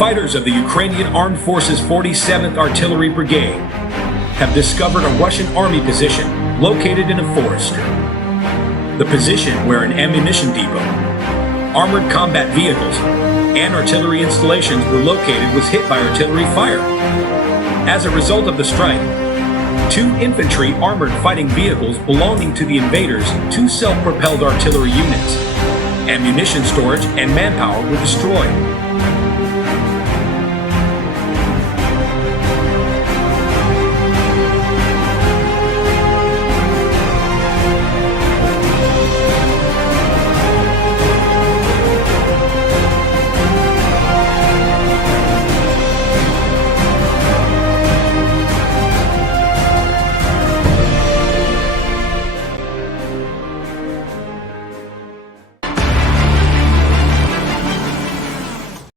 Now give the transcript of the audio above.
Fighters of the Ukrainian Armed Forces 47th Artillery Brigade have discovered a Russian army position located in a forest. The position where an ammunition depot, armored combat vehicles, and artillery installations were located was hit by artillery fire. As a result of the strike, 2 infantry armored fighting vehicles belonging to the invaders, 2 self-propelled artillery units, ammunition storage, and manpower were destroyed.